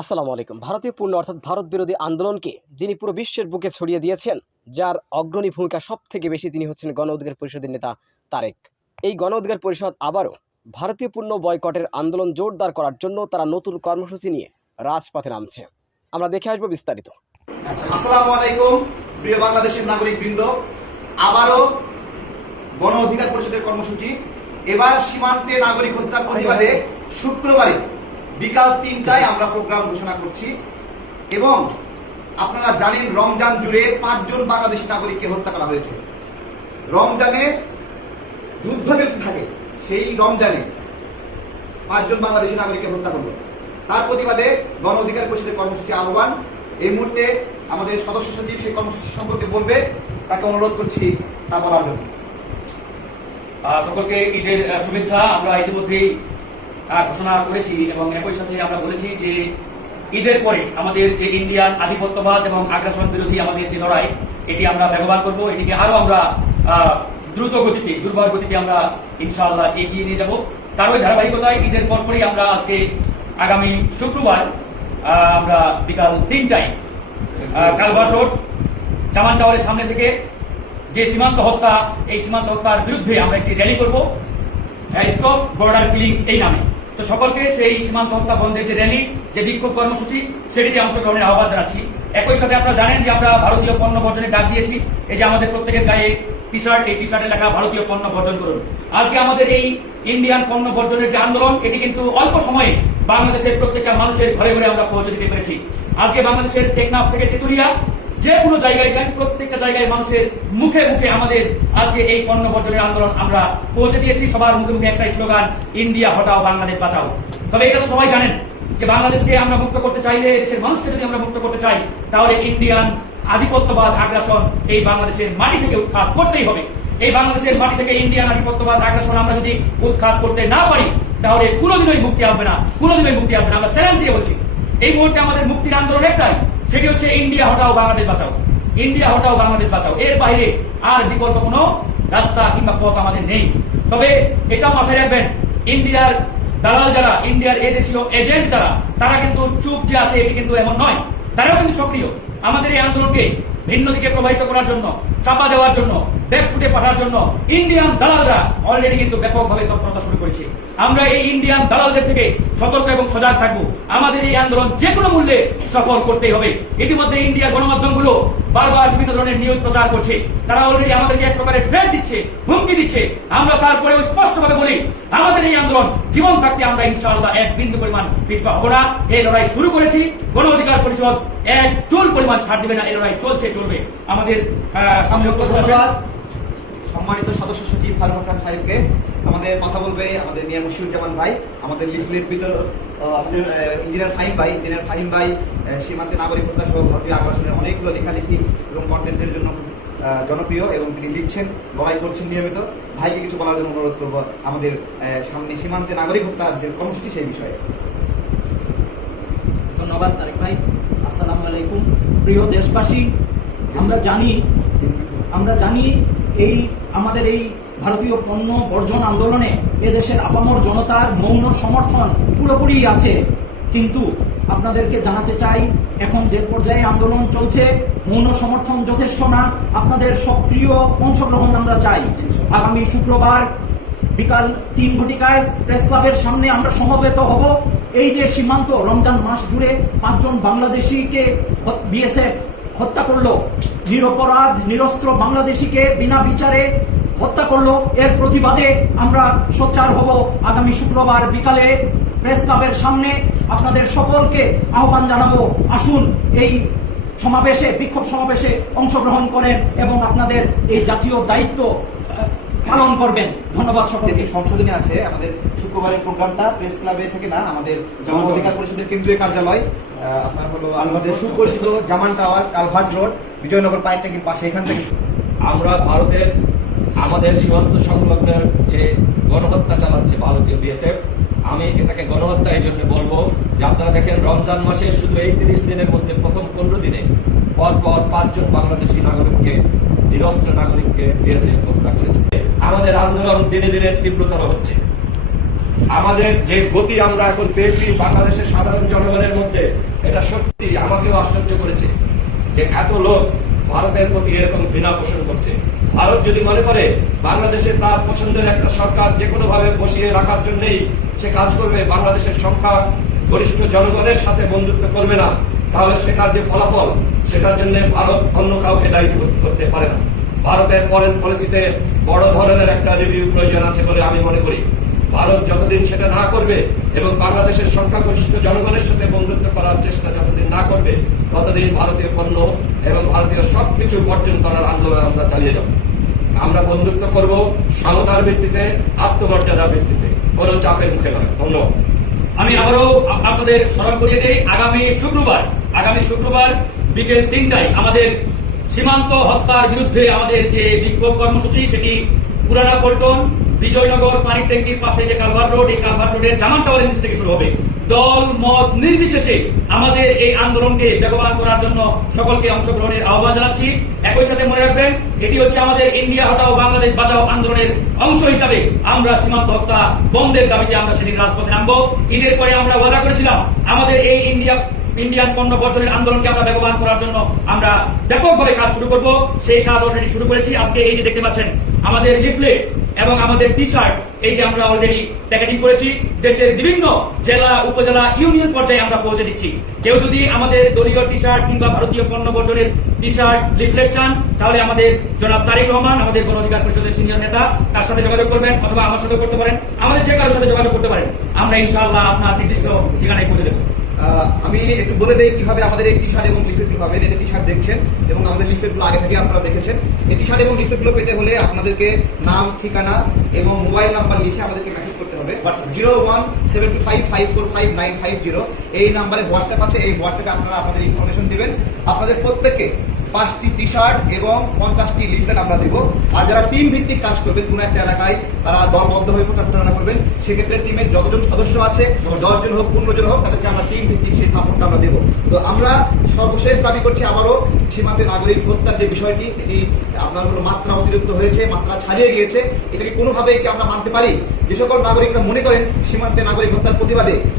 আসসালামু আলাইকুম। ভারতীয় পণ্য অর্থাৎ ভারত বিরোধী আন্দোলনকে যিনি পুরো বিশ্বের বুকে ছড়িয়ে দিয়েছেন, যার অগ্রণী ভূমিকা সবথেকে বেশি তিনি হচ্ছেন গণ অধিকার পরিষদের নেতা তারেক। এই গণ অধিকার পরিষদ আবারও ভারতীয় পণ্য বয়কটের আন্দোলন জোরদার করার জন্য তারা নতুন কর্মসূচি নিয়ে রাজপথে নামছে। আমরা দেখে আসবো বিস্তারিত। আসসালামু আলাইকুম প্রিয় বাংলাদেশের নাগরিকবৃন্দ, আবারও গণ অধিকার পরিষদের কর্মসূচি। এবার সীমান্তে নাগরিক হত্যার প্রতিবাদে শুক্রবারে বিকাল ৩টায় আমরা প্রোগ্রাম ঘোষণা করছি। এবং আপনারা জানেন, রমজান জুড়ে ৫ জন বাংলাদেশি নাগরিককে হত্যা করা হয়েছে। রমজানে যুদ্ধবিরতি থাকে, সেই রমজানে ৫ জন বাংলাদেশি নাগরিককে হত্যা করলো। তার প্রতিবাদে গণ অধিকার পরিষদের কর্মসূচি আহ্বান। এই মুহূর্তে আমাদের সদস্য সচিব সেই কর্মসূচি সম্পর্কে বলবে, তাকে অনুরোধ করছি তা বলার জন্য। সকলকে ঈদের শুভেচ্ছা। আমরা ইতিমধ্যেই ঘোষণা করেছি এবং একই সাথে আমরা বলেছি যে ঈদের পরে আমাদের যে ইন্ডিয়ান আধিপত্যবাদ এবং আগ্রাসন বিরোধী আমাদের যে লড়াই, এটি আমরা বেগবান করব। এটিকে আরো আমরা দ্রুত গতিতে, দুর্বার গতিতে আমরা ইনশাআল্লাহ এগিয়ে নিয়ে যাব। তার ওই ধারাবাহিকতায় ঈদের পরপরই আমরা আজকে আগামী শুক্রবার আমরা বিকাল ৩টায় কালভার্ট রোড জামান টাওয়ারের সামনে থেকে যে সীমান্ত হত্যা, এই সীমান্ত হত্যার বিরুদ্ধে আমরা একটি র্যালি করব, স্টপ বর্ডার কিলিংস এই নামে। তো সকলকে সেই সীমান্ত হত্যা বন্ধের যে র্যালি, যে বিক্ষোভ কর্মসূচি, সেটিতে অংশগ্রহণের আহ্বান জানাচ্ছি। একই সাথে আপনারা জানেন যে আমরা ভারতীয় পণ্য বর্জনের ডাক দিয়েছি। এই যে আমাদের প্রত্যেকের গায়ে টি শার্ট, এই টি শার্টে লেখা ভারতীয় পণ্য বর্জন করুন। আজকে আমাদের এই ইন্ডিয়ান পণ্য বর্জনের যে আন্দোলন, এটি কিন্তু অল্প সময়ে বাংলাদেশের প্রত্যেকটা মানুষের ঘরে ঘরে আমরা পৌঁছে দিতে পেরেছি। আজকে বাংলাদেশের টেকনাফ থেকে তেতুলিয়া যে কোনো জায়গায় যান, প্রত্যেকটা জায়গায় মানুষের মুখে মুখে আমাদের আজকে এই পণ্য বর্জনের আন্দোলন আমরা পৌঁছে দিয়েছি। সবার মুখে মুখে একটাই স্লোগান, ইন্ডিয়া হটাও, বাংলাদেশ বাঁচাও। তবে এটা তো সবাই জানেন যে বাংলাদেশকে আমরা মুক্ত করতে চাইলে, দেশের মানুষকে যদি আমরা মুক্ত করতে চাই, তাহলে ইন্ডিয়ান আধিপত্যবাদ আগ্রাসন এই বাংলাদেশের মাটি থেকে উৎখাত করতেই হবে। এই বাংলাদেশের মাটি থেকে ইন্ডিয়ান আধিপত্যবাদ আগ্রাসন আমরা যদি উৎখাত করতে না পারি, তাহলে কোনোদিনই মুক্তি আসবে না, কোনোদিনই মুক্তি আসবে না। আমরা চ্যালেঞ্জ দিয়ে বলছি, এই মুহূর্তে আমাদের মুক্তির আন্দোলন একটাই, সেটি হচ্ছে ইন্ডিয়া হটাও, বাংলাদেশ বাঁচাও। ইন্ডিয়া হটাও, বাংলাদেশ বাঁচাও। এর বাইরে আর বিকল্প কোনো রাস্তা কিংবা পথ আমাদের নেই। তবে এটাও মাথায় রাখবেন, ইন্ডিয়ার দালাল যারা, ইন্ডিয়ার এদেশীয় এজেন্ট যারা, তারা কিন্তু চুপ যে আছে এটি কিন্তু এমন নয়, তারাও কিন্তু সক্রিয়। আমাদের এই আন্দোলনকে ভিন্ন দিকে প্রবাহিত করার জন্য, চাপা দেওয়ার জন্য, ব্যাকফুটে পাঠার জন্য ইন্ডিয়ান দালালরা অলরেডি কিন্তু ব্যাপকভাবে তৎপরতা শুরু করেছে। আমরা এই ইন্ডিয়ান দালালদের থেকে সতর্ক এবং সজাগ থাকবো। আমাদের এই আন্দোলন যে কোনো মূল্যে সফল করতেই হবে। ইতিমধ্যে ইন্ডিয়ার গণমাধ্যমগুলো বারবার বিভিন্ন ধরনের নিউজ প্রচার করছে। তারা অলরেডি আমাদেরকে এক প্রকারের থ্রেট দিচ্ছে, হুমকি দিচ্ছে। আমরা তারপরেও স্পষ্টভাবে বলি, আমাদের এই আন্দোলন জীবন থাকতে আমরা ইনশাআল্লাহ এক বিন্দু পরিমাণ পিছপা হব না। এই লড়াই শুরু করেছি, গণ অধিকার পরিষদ এক চুল পরিমাণ ছাড় দিবে না। এই লড়াই চলছে, চলবে। আমাদের সম্মানিত সদস্য সচিব ফারুক হাসান সাহেবকে আমাদের কথা বলবে আমাদের মিয়া মুশিউজ্জামান ভাই, আমাদের লিফলেট ভিতর আমাদের ইঞ্জিনিয়ার ফাহিম ভাই সীমান্তে নাগরিক হত্যা সহ ভারতীয় আগ্রাসনের অনেকগুলো লেখালেখি এবং কন্টেন্টের জন্য জনপ্রিয় এবং তিনি লিখছেন, লড়াই করছেন নিয়মিত। ভাইকে কিছু বলার জন্য অনুরোধ করবো আমাদের সামনে সীমান্তে নাগরিক হত্যার যে কর্মসূচি সেই বিষয়ে। ধন্যবাদ তারেক ভাই। আসসালামু আলাইকুম প্রিয় দেশবাসী, আমরা জানি এই আমাদের এই ভারতীয় পণ্য বর্জন আন্দোলনে এদেশের আপামর জনতার মৌন সমর্থন পুরোপুরি আছে। কিন্তু আপনাদেরকে জানাতে চাই, এখন যে পর্যায়ে আন্দোলন চলছে, মৌন সমর্থন যথেষ্ট না, আপনাদের সক্রিয় অংশগ্রহণ আমরা চাই। আগামী শুক্রবার বিকাল ৩ ঘটিকায় প্রেস ক্লাবের সামনে আমরা সমবেত হব। এই যে সীমান্ত রমজান মাস জুড়ে ৫ জন বাংলাদেশিকে বিএসএফ হত্যা করলো, নিরপরাধ নিরস্ত্র বাংলাদেশিকে বিনা বিচারে হত্যা করলো, এর প্রতিবাদে আমরা সোচ্চার হব আগামী শুক্রবার বিকালে প্রেস ক্লাবের সামনে। আপনাদের সকলকে আহ্বান জানাবো, আসুন এই সমাবেশে, বিক্ষোভ সমাবেশে অংশগ্রহণ করেন এবং আপনাদের এই জাতীয় দায়িত্ব পালন করবেন। ধন্যবাদ সকলকে। সংশোধনী আছে আমাদের শুক্রবারের প্রোগ্রামটা প্রেস ক্লাবে থেকে না, আমাদের গণ অধিকার পরিষদের কেন্দ্রীয় কার্যালয়, আপনার হলো আমাদের সুপরিচিত জামান টাওয়ার, কালভার্ট রোড, বিজয়নগর পায়ের ট্যাঙ্কির পাশে, এখান থেকে। আমরা ভারতের আমাদের সীমান্ত সংলগ্ন যে গণহত্যা চালাচ্ছে ভারতীয় বিএসএফ, আমি এটাকে গণহত্যা এই জন্য বলবো যে আপনারা দেখেন রমজান মাসে শুধু এই 30 দিনের মধ্যে প্রথম 15 দিনে পরপর 5 জন বাংলাদেশি নাগরিককে, নিরস্ত্র নাগরিককে বিএসএফ হত্যা করেছে। আমাদের আন্দোলন দিনে দিনে তীব্রতর হচ্ছে। আমাদের যে গতি আমরা এখন পেয়েছি বাংলাদেশের সাধারণ জনগণের মধ্যে, এটা সত্যি আমাকেও আশ্চর্য করেছে যে এত লোক ভারতের প্রতি এরকম ঘৃণা পোষণ করছে। ভারত যদি মনে করে বাংলাদেশে তার পছন্দের একটা সরকার যে কোনো ভাবে বসিয়ে রাখার জন্যই সে কাজ করবে, বাংলাদেশের সংখ্যা গরিষ্ঠ জনগণের সাথে বন্ধুত্ব করবে না, তাহলে সেটার যে ফলাফল সেটার জন্য ভারত অন্য কাউকে দায়ী করতে পারে না। ভারতের ফরেন পলিসিতে বড় ধরনের একটা রিভিউ প্রয়োজন আছে বলে আমি মনে করি। ভারত যতদিন সেটা না করবে এবং বাংলাদেশের সংখ্যাগরিষ্ঠ জনগণের সাথে বন্ধুত্ব করার চেষ্টা যতদিন না করবে, ততদিন ভারতীয় পণ্য এবং ভারতীয় সবকিছু বর্জন করার আন্দোলন আমরা চালিয়ে যাব। আমরা বন্ধুত্ব করব সমতার ভিত্তিতে, আত্মমর্যাদার ভিত্তিতে, কোনো চাপের মুখে নয়। ধন্যবাদ। আমি আবারও আপনাদের স্মরণ করিয়ে দেই, আগামী শুক্রবার বিকেল 3টায় আমাদের সীমান্ত হত্যার বিরুদ্ধে আমাদের যে বিক্ষোভ কর্মসূচি, সেটি পুরানা পল্টন, বিজয়নগর পানির ট্যাঙ্কির পাশে যে কালভার রোড, এই কালভার রোডের জামান টাওয়ারের নিচ থেকে শুরু হবে। দল মত নির্বিশেষে আমাদের এই আন্দোলনকে বেগবান করার জন্য সকলকে অংশগ্রহণের আহ্বান জানাচ্ছি। একই সাথে মনে রাখবেন, এটি হচ্ছে আমাদের ইন্ডিয়া হটাও বাংলাদেশ বাঁচাও আন্দোলনের অংশ হিসাবে আমরা সীমান্ত হত্যা বন্ধের দাবিতে আমরা সেদিন রাজপথে নামবো। ঈদের পরে আমরা ওয়াদা করেছিলাম আমাদের এই ইন্ডিয়ান পণ্য বর্জনের আন্দোলনকে আমরা বেগবান করার জন্য আমরা ব্যাপকভাবে কাজ শুরু করব। সেই কাজ অলরেডি শুরু করেছি। আজকে এই যে দেখতে পাচ্ছেন আমাদের লিফলেট এবং আমাদের টি শার্ট, এই যে আমরা অলরেডি প্যাকেজিং করেছি, দেশের বিভিন্ন জেলা, উপজেলা, ইউনিয়ন পর্যায়ে আমরা পৌঁছে দিচ্ছি। কেউ যদি আমাদের দলীয় টি শার্ট কিংবা ভারতীয় পণ্য বর্জনের টি শার্ট, লিফলেট চান, তাহলে আমাদের জনাব তারেক রহমান, আমাদের গণ অধিকার পরিষদের সিনিয়র নেতা, তার সাথে যোগাযোগ করবেন, অথবা আমার সাথে করতে পারেন, আমাদের যে কারোর সাথে যোগাযোগ করতে পারেন। আমরা ইনশাআল্লাহ আপনার নির্দিষ্ট ঠিকানায় পৌঁছে দেবো। আমি একটু বলে দেই কিভাবে আমাদের এই টি শার্ট এবং লিফলেট পাবেন। এই টি শার্ট দেখছেন এবং আমাদের লিফলেটগুলো আগে থেকে আপনারা দেখেছেন। এই টি শার্ট এবং লিফলেটগুলো পেতে হলে আপনাদেরকে নাম, ঠিকানা এবং মোবাইল নাম্বার লিখে আমাদেরকে মেসেজ করতে হবে। 017255459550 এই নাম্বারে হোয়াটসঅ্যাপ আছে। এই হোয়াটসঅ্যাপে আপনারা আপনাদের ইনফরমেশন দিবেন। আপনাদের প্রত্যেককে 5টি টি শার্ট এবং 50টি লিফলেট আমরা দেব। আর যারা টিম ভিত্তিক কাজ করবেন কোনো একটা এলাকায়, তারা দলবদ্ধভাবে প্রচারণা করবেন, সেক্ষেত্রে টিমের যতজন সদস্য আছে, 10 জন হোক 15 জন হোক, তাদেরকে আমরা টিম ভিত্তিক সেই সাপোর্টটা আমরা দেবো। তো আমরা সর্বশেষ দাবি করছি আবারও, সীমান্তে নাগরিক হত্যার যে বিষয়টি, এটি আপনার হলো মাত্রা অতিরিক্ত হয়েছে, মাত্রা ছাড়িয়ে গিয়েছে। এটাকে কোনোভাবেই কি আমরা মানতে পারি? যে সকল নাগরিকরা মনে করেন সীমান্তে নাগরিক হত্যার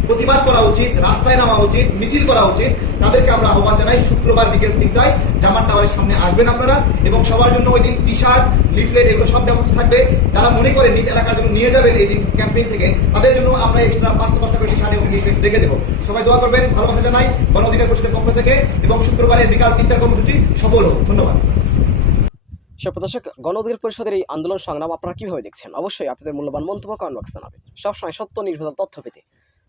প্রতিবাদ করা উচিত, রাস্তায় নামা উচিত, মিছিল করা উচিত, তাদেরকে আমরা আহ্বান জানাই শুক্রবার বিকেল 3টায় জামান টাওয়ারের সামনে আসবেন আপনারা। এবং সবার জন্য ওই দিন টি শার্ট, লিফলেট এগুলো সব ব্যবস্থা থাকবে। যারা মনে করেন নিজ এলাকার জন্য নিয়ে যাবেন এই দিন ক্যাম্পেইন থেকে, তাদের জন্য আমরা এক্সট্রা 5-10 করে টি শার্ট এবং লিফলেট রেখে দেবো। সবাই দোয়া করবেন, ভালোবাসা জানাই গণ অধিকার পরিষদের পক্ষ থেকে। এবং শুক্রবারের বিকাল 3টার কর্মসূচি সফল হোক। ধন্যবাদ। সুপ্রদর্শক, গণ অধিকার পরিষদের এই আন্দোলন সংগ্রাম আপনারা কিভাবে দেখছেন? অবশ্যই আপনাদের মূল্যবান মন্তব্য কমেন্ট বক্সে জানাবেন। সবসময় সত্য নির্ভেজাল তথ্য পেতে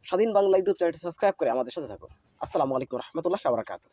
স্বাধীন বাংলা ইউটিউব চ্যানেলটি সাবস্ক্রাইব করে আমাদের সাথে থাকুন। আসসালামু আলাইকুম রহমতুল্লাহি ওয়া বারাকাতুহু।